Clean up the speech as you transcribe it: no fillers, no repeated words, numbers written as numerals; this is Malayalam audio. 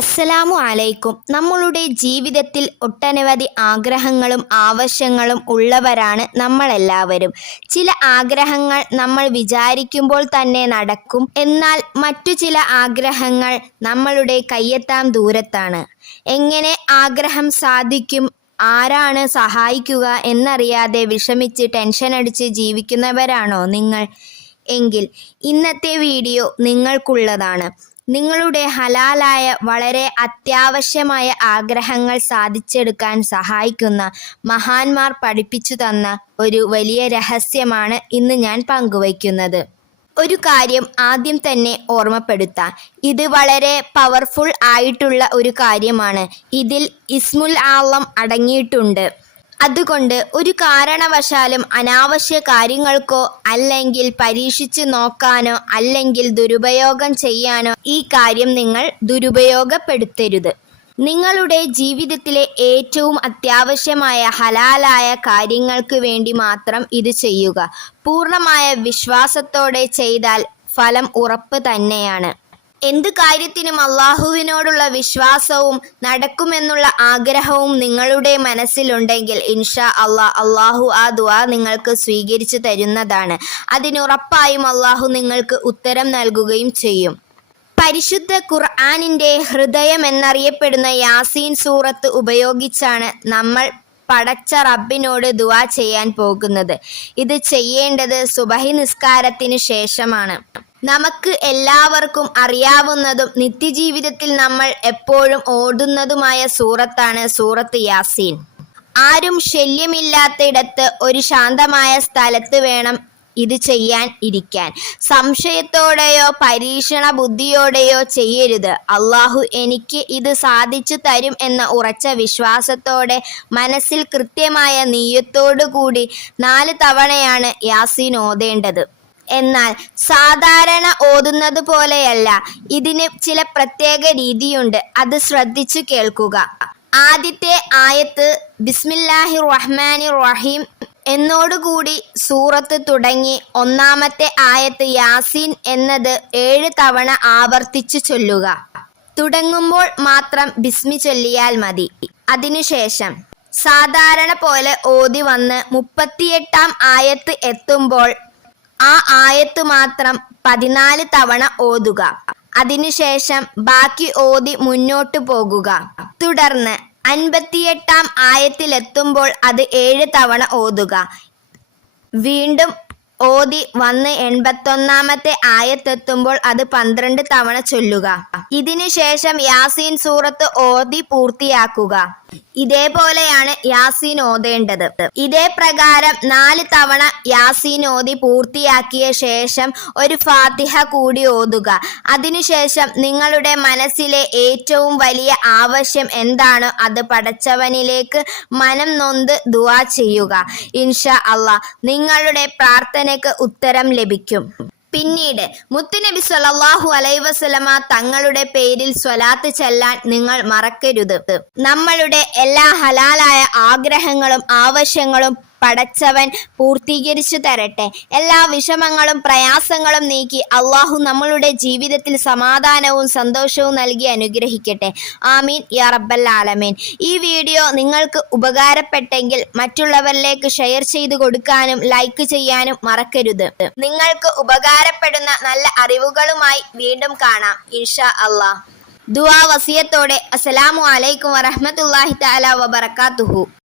അസ്സലാമു അലൈക്കും. നമ്മളുടെ ജീവിതത്തിൽ ഒട്ടനവധി ആഗ്രഹങ്ങളും ആവശ്യങ്ങളും ഉള്ളവരാണ് നമ്മളെല്ലാവരും. ചില ആഗ്രഹങ്ങൾ നമ്മൾ വിചാരിക്കുമ്പോൾ തന്നെ നടക്കും. എന്നാൽ മറ്റു ചില ആഗ്രഹങ്ങൾ നമ്മളുടെ കയ്യെത്താം ദൂരത്താണ്. എങ്ങനെ ആഗ്രഹം സാധിക്കും, ആരാണ് സഹായിക്കുക എന്നറിയാതെ വിഷമിച്ച് ടെൻഷനടിച്ച് ജീവിക്കുന്നവരാണോ നിങ്ങൾ? എങ്കിൽ ഇന്നത്തെ വീഡിയോ നിങ്ങൾക്കുള്ളതാണ്. നിങ്ങളുടെ ഹലാലായ വളരെ അത്യാവശ്യമായ ആഗ്രഹങ്ങൾ സാധിച്ചെടുക്കാൻ സഹായിക്കുന്ന മഹാന്മാർ പഠിപ്പിച്ചു തന്ന ഒരു വലിയ രഹസ്യമാണ് ഇന്ന് ഞാൻ പങ്കുവയ്ക്കുന്നത്. ഒരു കാര്യം ആദ്യം തന്നെ ഓർമ്മപ്പെടുത്താം. ഇത് വളരെ പവർഫുൾ ആയിട്ടുള്ള ഒരു കാര്യമാണ്. ഇതിൽ ഇസ്മുൽ ആളം അടങ്ങിയിട്ടുണ്ട്. അതുകൊണ്ട് ഒരു കാരണവശാലും അനാവശ്യ കാര്യങ്ങൾക്കോ അല്ലെങ്കിൽ പരീക്ഷിച്ച് നോക്കാനോ അല്ലെങ്കിൽ ദുരുപയോഗം ചെയ്യാനോ ഈ കാര്യം നിങ്ങൾ ദുരുപയോഗപ്പെടുത്തരുത്. നിങ്ങളുടെ ജീവിതത്തിലെ ഏറ്റവും അത്യാവശ്യമായ ഹലാലായ കാര്യങ്ങൾക്ക് വേണ്ടി മാത്രം ഇത് ചെയ്യുക. പൂർണ്ണമായ വിശ്വാസത്തോടെ ചെയ്താൽ ഫലം ഉറപ്പ് തന്നെയാണ്. എന്ത് കാര്യത്തിനും അള്ളാഹുവിനോടുള്ള വിശ്വാസവും നടക്കുമെന്നുള്ള ആഗ്രഹവും നിങ്ങളുടെ മനസ്സിലുണ്ടെങ്കിൽ ഇൻഷാ അള്ളാഹു ആ ദുആ നിങ്ങൾക്ക് സ്വീകരിച്ചു തരുന്നതാണ്. അതിനുറപ്പായും അള്ളാഹു നിങ്ങൾക്ക് ഉത്തരം നൽകുകയും ചെയ്യും. പരിശുദ്ധ ഖുർആനിൻ്റെ ഹൃദയം എന്നറിയപ്പെടുന്ന യാസീൻ സൂറത്ത് ഉപയോഗിച്ചാണ് നമ്മൾ പടച്ച റബ്ബിനോട് ദുആ ചെയ്യാൻ പോകുന്നത്. ഇത് ചെയ്യേണ്ടത് സുബഹി നിസ്കാരത്തിന് ശേഷമാണ്. നമുക്ക് എല്ലാവർക്കും അറിയാവുന്നതും നിത്യജീവിതത്തിൽ നമ്മൾ എപ്പോഴും ഓതുന്നതുമായ സൂറത്താണ് സൂറത്ത് യാസീൻ. ആരും ശല്യമില്ലാത്തിടത്ത് ഒരു ശാന്തമായ സ്ഥലത്ത് വേണം ഇത് ചെയ്യാൻ ഇരിക്കാൻ. സംശയത്തോടെയോ പരീക്ഷണ ബുദ്ധിയോടെയോ ചെയ്യരുത്. അള്ളാഹു എനിക്ക് ഇത് സാധിച്ചു തരും എന്ന ഉറച്ച വിശ്വാസത്തോടെ മനസ്സിൽ കൃത്യമായ നിയ്യത്തോടു കൂടി 4 തവണയാണ് യാസീൻ ഓതേണ്ടത്. എന്നാൽ സാധാരണ ഓതുന്നത് പോലെയല്ല, ഇതിന് ചില പ്രത്യേക രീതിയുണ്ട്. അത് ശ്രദ്ധിച്ചു കേൾക്കുക. ആദ്യത്തെ ആയത്ത് ബിസ്മില്ലാഹിർ റഹ്മാനിർ റഹീം എന്നോടുകൂടി സൂറത്ത് തുടങ്ങി 1-ാമത്തെ ആയത്ത് യാസീൻ എന്നത് 7 തവണ ആവർത്തിച്ചു ചൊല്ലുക. തുടങ്ങുമ്പോൾ മാത്രം ബിസ്മി ചൊല്ലിയാൽ മതി. അതിനുശേഷം സാധാരണ പോലെ ഓതി വന്ന് 38-ാം ആയത്ത് എത്തുമ്പോൾ ആ ആയത്ത് മാത്രം 14 തവണ ഓതുക. അതിനുശേഷം ബാക്കി ഓതി മുന്നോട്ട് പോകുക. തുടർന്ന് 58-ാം ആയത്തിലെത്തുമ്പോൾ അത് 7 തവണ ഓതുക. വീണ്ടും ഓതി വന്ന് 81-ാമത്തെ ആയത്തെത്തുമ്പോൾ അത് 12 തവണ ചൊല്ലുക. ഇതിനുശേഷം യാസീൻ സൂറത്ത് ഓതി പൂർത്തിയാക്കുക. ഇതേപോലെയാണ് യാസീൻ ഓതേണ്ടത്. ഇതേ പ്രകാരം 4 തവണ യാസീൻ ഓതി പൂർത്തിയാക്കിയ ശേഷം ഒരു ഫാത്തിഹ കൂടി ഓതുക. അതിനുശേഷം നിങ്ങളുടെ മനസ്സിലെ ഏറ്റവും വലിയ ആവശ്യം എന്താണോ അത് പടച്ചവനിലേക്ക് മനം നൊന്ത് ദുആ ചെയ്യുക. ഇൻഷാ അല്ലാഹ് നിങ്ങളുടെ പ്രാർത്ഥനയ്ക്ക് ഉത്തരം ലഭിക്കും. പിന്നീട് മുത്തുനബി സ്വല്ലല്ലാഹു അലൈഹി വസല്ലമ തങ്ങളുടെ പേരിൽ സ്വലാത്ത് ചെല്ലാൻ നിങ്ങൾ മറക്കരുത്. നമ്മളുടെ എല്ലാ ഹലാലായ ആഗ്രഹങ്ങളും ആവശ്യങ്ങളും പടച്ചവൻ പൂർത്തീകരിച്ചു തരട്ടെ. എല്ലാ വിഷമങ്ങളും പ്രയാസങ്ങളും നീക്കി അള്ളാഹു നമ്മളുടെ ജീവിതത്തിൽ സമാധാനവും സന്തോഷവും നൽകി അനുഗ്രഹിക്കട്ടെ. ആമീൻ യാ റബ്ബൽ ആലമീൻ. ഈ വീഡിയോ നിങ്ങൾക്ക് ഉപകാരപ്പെട്ടെങ്കിൽ മറ്റുള്ളവരിലേക്ക് ഷെയർ ചെയ്തു കൊടുക്കാനും ലൈക്ക് ചെയ്യാനും മറക്കരുത്. നിങ്ങൾക്ക് ഉപകാരപ്പെടുന്ന നല്ല അറിവുകളുമായി വീണ്ടും കാണാം ഇൻഷാ അല്ലാഹ്. ദുആ വസിയത്തോടെ അസ്സലാമു അലൈക്കും വറഹ്മത്തുള്ളാഹി തആല വബറകാതുഹു.